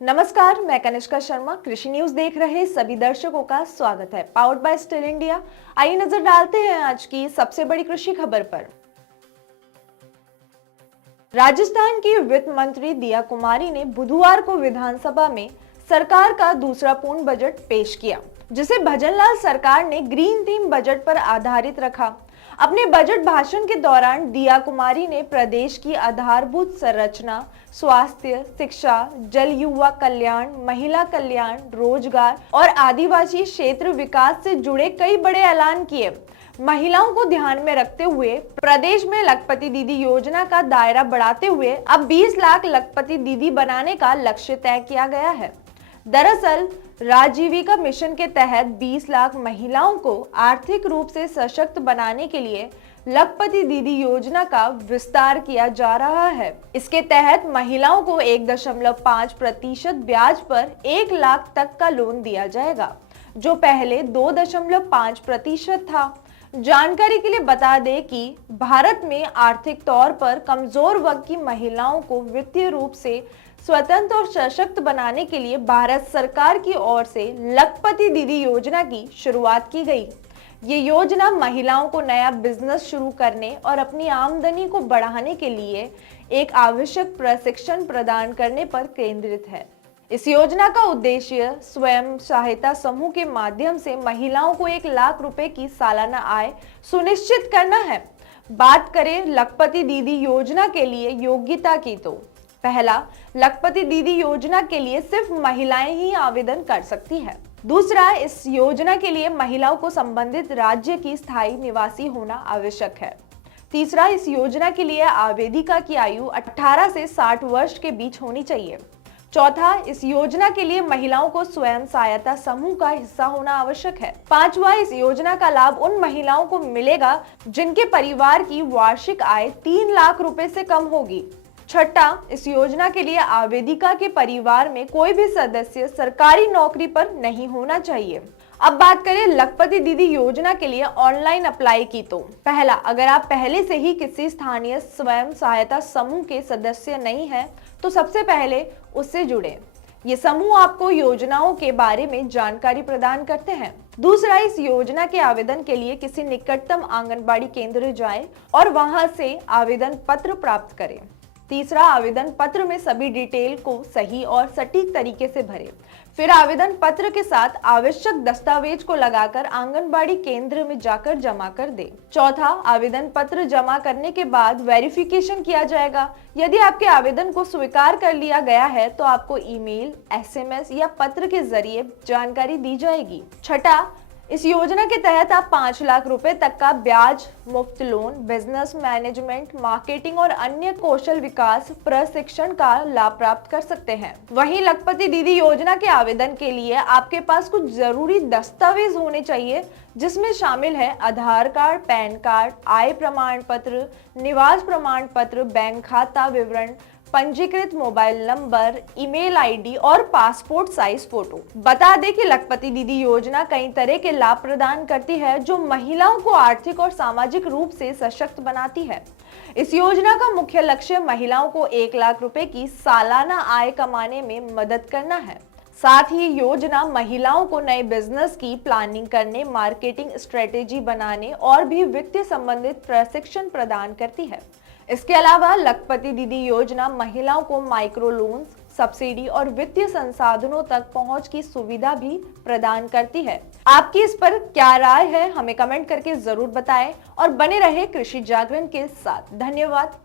नमस्कार, मैं कनिष्का शर्मा। कृषि न्यूज देख रहे सभी दर्शकों का स्वागत है। Powered by still India. आइए नजर डालते हैं आज की सबसे बड़ी कृषि खबर पर। राजस्थान की वित्त मंत्री दिया कुमारी ने बुधवार को विधानसभा में सरकार का दूसरा पूर्ण बजट पेश किया, जिसे भजनलाल सरकार ने ग्रीन थीम बजट पर आधारित रखा। अपने बजट भाषण के दौरान दिया कुमारी ने प्रदेश की आधारभूत संरचना, स्वास्थ्य, शिक्षा, जल, युवा कल्याण, महिला कल्याण, रोजगार और आदिवासी क्षेत्र विकास से जुड़े कई बड़े ऐलान किए। महिलाओं को ध्यान में रखते हुए प्रदेश में लखपति दीदी योजना का दायरा बढ़ाते हुए अब 20 लाख लखपति दीदी बनाने का लक्ष्य तय किया गया है। दरअसल राजीविका मिशन के तहत 20 लाख महिलाओं को आर्थिक रूप से सशक्त बनाने के लिए लखपति दीदी योजना का विस्तार किया जा रहा है। इसके तहत महिलाओं को 1.5% ब्याज पर 1 लाख तक का लोन दिया जाएगा, जो पहले 2.5% था। जानकारी के लिए बता दें कि भारत में आर्थिक तौर पर कमजोर वर्ग की महिलाओं को वित्तीय रूप से स्वतंत्र और सशक्त बनाने के लिए भारत सरकार की ओर से लखपति दीदी योजना की शुरुआत की गई। ये योजना महिलाओं को नया बिजनेस शुरू करने और अपनी आमदनी को बढ़ाने के लिए एक आवश्यक प्रशिक्षण प्रदान करने पर केंद्रित है। इस योजना का उद्देश्य स्वयं सहायता समूह के माध्यम से महिलाओं को 1 लाख रुपए की सालाना आय सुनिश्चित करना है। बात करें लखपति दीदी योजना के लिए योग्यता की, तो पहला, लखपति दीदी योजना के लिए सिर्फ महिलाएं ही आवेदन कर सकती है। दूसरा, इस योजना के लिए महिलाओं को संबंधित राज्य की स्थायी निवासी होना आवश्यक है। तीसरा, इस योजना के लिए आवेदिका की आयु 18 से 60 वर्ष के बीच होनी चाहिए। चौथा, इस योजना के लिए महिलाओं को स्वयं सहायता समूह का हिस्सा होना आवश्यक है। पांचवा, इस योजना का लाभ उन महिलाओं को मिलेगा जिनके परिवार की वार्षिक आय 3 लाख रुपए से कम होगी। छठा, इस योजना के लिए आवेदिका के परिवार में कोई भी सदस्य सरकारी नौकरी पर नहीं होना चाहिए। अब बात करें लखपति दीदी योजना के लिए ऑनलाइन अप्लाई की, तो पहला, अगर आप पहले से ही किसी स्थानीय स्वयं सहायता समूह के सदस्य नहीं हैं, तो सबसे पहले उससे जुड़े। ये समूह आपको योजनाओं के बारे में जानकारी प्रदान करते हैं। दूसरा, इस योजना के आवेदन के लिए किसी निकटतम आंगनबाड़ी केंद्र जाएं और वहां से आवेदन पत्र प्राप्त करें। तीसरा, आवेदन पत्र में सभी डिटेल को सही और सटीक तरीके से भरें। फिर आवेदन पत्र के साथ आवश्यक दस्तावेज को लगाकर आंगनबाड़ी केंद्र में जाकर जमा कर दें। चौथा, आवेदन पत्र जमा करने के बाद वेरिफिकेशन किया जाएगा। यदि आपके आवेदन को स्वीकार कर लिया गया है तो आपको ईमेल, SMS या पत्र के जरिए जानकारी दी जाएगी। छठा, इस योजना के तहत आप 5 लाख रुपए तक का ब्याज मुफ्त लोन, बिजनेस मैनेजमेंट, मार्केटिंग और अन्य कौशल विकास प्रशिक्षण का लाभ प्राप्त कर सकते हैं। वहीं लखपति दीदी योजना के आवेदन के लिए आपके पास कुछ जरूरी दस्तावेज होने चाहिए, जिसमें शामिल है आधार कार्ड, पैन कार्ड, आय प्रमाण पत्र, निवास प्रमाण पत्र, बैंक खाता विवरण, पंजीकृत मोबाइल नंबर, ईमेल ID और पासपोर्ट साइज फोटो। बता दें कि लखपति दीदी योजना कई तरह के लाभ प्रदान करती है, जो महिलाओं को आर्थिक और सामाजिक रूप से सशक्त बनाती है। इस योजना का मुख्य लक्ष्य महिलाओं को 1 लाख रुपए की सालाना आय कमाने में मदद करना है। साथ ही योजना महिलाओं को नए बिजनेस की प्लानिंग करने, मार्केटिंग स्ट्रेटेजी बनाने और भी वित्तीय संबंधित प्रशिक्षण प्रदान करती है। इसके अलावा लखपति दीदी योजना महिलाओं को माइक्रो लोन्स, सब्सिडी और वित्तीय संसाधनों तक पहुंच की सुविधा भी प्रदान करती है। आपकी इस पर क्या राय है, हमें कमेंट करके जरूर बताएं और बने रहे कृषि जागरण के साथ। धन्यवाद।